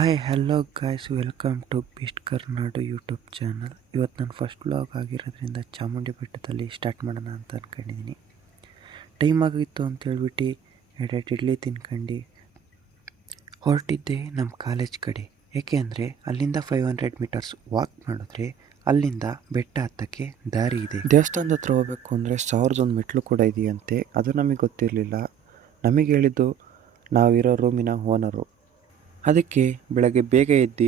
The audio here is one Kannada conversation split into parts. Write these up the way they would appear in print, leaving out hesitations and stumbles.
Hi hello guys, welcome to best Karnadu YouTube channel. ಇವತ್ತು ನನ್ನ ಫಸ್ಟ್ ವ್ಲಾಗ್ ಆಗಿರೋದ್ರಿಂದ ಚಾಮುಂಡಿ ಬೆಟ್ಟದಲ್ಲಿ ಸ್ಟಾರ್ಟ್ ಮಾಡೋಣ ಅಂತ ಅಂದ್ಕೊಂಡಿದ್ದೀನಿ. ಟೈಮ್ ಆಗಿತ್ತು ಅಂತ ಹೇಳ್ಬಿಟ್ಟು ಎರಡೆರಡು ಇಡ್ಲಿ ತಿನ್ಕೊಂಡು ಹೊರಟಿದ್ದೆ ನಮ್ಮ ಕಾಲೇಜ್ ಕಡೆ. ಏಕೆ ಅಂದರೆ ಅಲ್ಲಿಂದ 500 ಮೀಟರ್ಸ್ ವಾಕ್ ಮಾಡಿದ್ರೆ ಅಲ್ಲಿಂದ ಬೆಟ್ಟ ಹತ್ತಕ್ಕೆ ದಾರಿ ಇದೆ. ದೇವಸ್ಥಾನದ ಹತ್ರ ಹೋಗಬೇಕು ಅಂದರೆ 1001 ಮೆಟ್ಲು ಕೂಡ ಇದೆಯಂತೆ. ಅದು ನಮಗೆ ಗೊತ್ತಿರಲಿಲ್ಲ. ನಮಗೆ ಹೇಳಿದ್ದು ನಾವಿರೋ ರೂಮಿನ ಓನರು. ಅದಕ್ಕೆ ಬೆಳಗ್ಗೆ ಬೇಗ ಎದ್ದು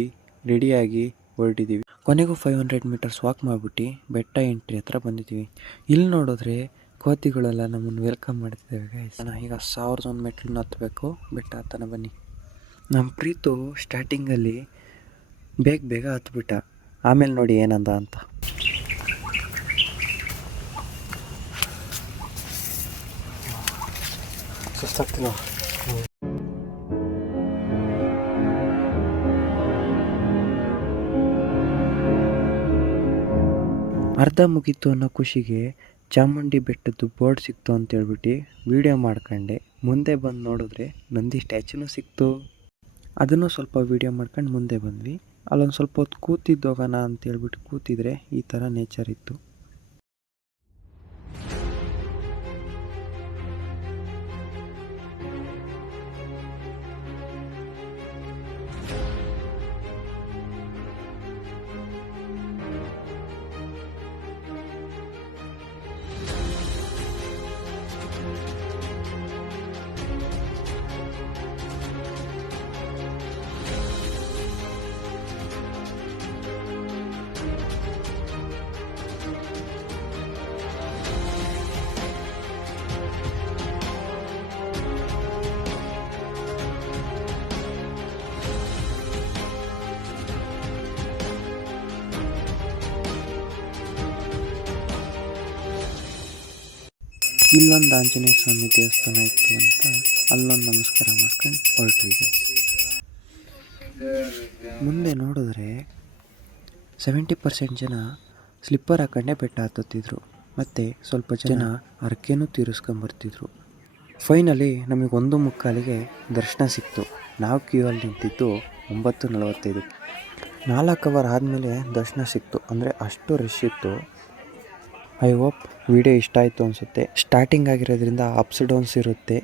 ರೆಡಿಯಾಗಿ ಹೊರಟಿದ್ದೀವಿ. ಕೊನೆಗೂ 500 ಮೀಟರ್ಸ್ ವಾಕ್ ಮಾಡಿಬಿಟ್ಟು ಬೆಟ್ಟ ಎಂಟ್ರಿ ಹತ್ರ ಬಂದಿದ್ದೀವಿ. ಇಲ್ಲಿ ನೋಡಿದ್ರೆ ಕೋತಿಗಳೆಲ್ಲ ನಮ್ಮನ್ನು ವೆಲ್ಕಮ್ ಮಾಡ್ತಿದ್ದೇವೆ ಗೈಸ್. ಈಗ 1001 ಮೆಟ್ಲನ್ನ ಹತ್ತಬೇಕು. ಬೆಟ್ಟ ಹತ್ತನ ಬನ್ನಿ. ನಮ್ಮ ಪ್ರೀತು ಸ್ಟಾರ್ಟಿಂಗಲ್ಲಿ ಬೇಗ ಹತ್ಬಿಟ್ಟ. ಆಮೇಲೆ ನೋಡಿ ಏನಂದ ಅಂತ. ಸುಸ್ತಾಗ್ತೀನ. ಅರ್ಧ ಮುಗೀತು ಅನ್ನೋ ಖುಷಿಗೆ ಚಾಮುಂಡಿ ಬೆಟ್ಟದ್ದು ಬೋರ್ಡ್ ಸಿಕ್ತು ಅಂತೇಳ್ಬಿಟ್ಟು ವೀಡಿಯೋ ಮಾಡ್ಕೊಂಡೆ. ಮುಂದೆ ಬಂದು ನೋಡಿದ್ರೆ ನಂದಿ ಸ್ಟ್ಯಾಚ್ಯೂನೂ ಸಿಕ್ತು. ಅದನ್ನು ಸ್ವಲ್ಪ ವೀಡಿಯೋ ಮಾಡ್ಕೊಂಡು ಮುಂದೆ ಬಂದ್ವಿ. ಅಲ್ಲೊಂದು ಸ್ವಲ್ಪ ಹೊತ್ತು ಕೂತಿದ್ದೋಗೋಣ ಅಂತೇಳ್ಬಿಟ್ಟು ಕೂತಿದ್ರೆ ಈ ಥರ ನೇಚರ್ ಇತ್ತು. ಇಲ್ಲೊಂದು ಆಂಜನೇಯ ಸ್ವಾಮಿ ದೇವಸ್ಥಾನ ಇತ್ತು ಅಂತ ಅಲ್ಲೊಂದು ನಮಸ್ಕಾರ ಮಾಡ್ಕೊಂಡು ಹೊರಟಿದ್ವಿ. ಮುಂದೆ ನೋಡಿದ್ರೆ 70% ಜನ ಸ್ಲಿಪ್ಪರ್ ಹಾಕೊಂಡೇ ಬೆಟ್ಟ ಹತ್ತುತ್ತಿದ್ರು. ಮತ್ತು ಸ್ವಲ್ಪ ಜನ ಹರಕೆನೂ ತೀರಿಸ್ಕೊಂಬರ್ತಿದ್ರು. ಫೈನಲಿ ನಮಗೆ 1:45ಗೆ ದರ್ಶನ ಸಿಕ್ತು. ನಾವು ಕ್ಯೂ ಅಲ್ಲಿ ನಿಂತಿದ್ದು 9:45. 4 ಅವರ್ ಆದಮೇಲೆ ದರ್ಶನ ಸಿಕ್ತು. ಅಂದರೆ ಅಷ್ಟು ರಶ್ ಇತ್ತು. ಐ ಹೋಪ್ ವಿಡಿಯೋ ಇಷ್ಟ ಆಯಿತು ಅನಿಸುತ್ತೆ. ಸ್ಟಾರ್ಟಿಂಗ್ ಆಗಿರೋದ್ರಿಂದ ಅಪ್ಸ್ ಡೌನ್ಸ್ ಇರುತ್ತೆ.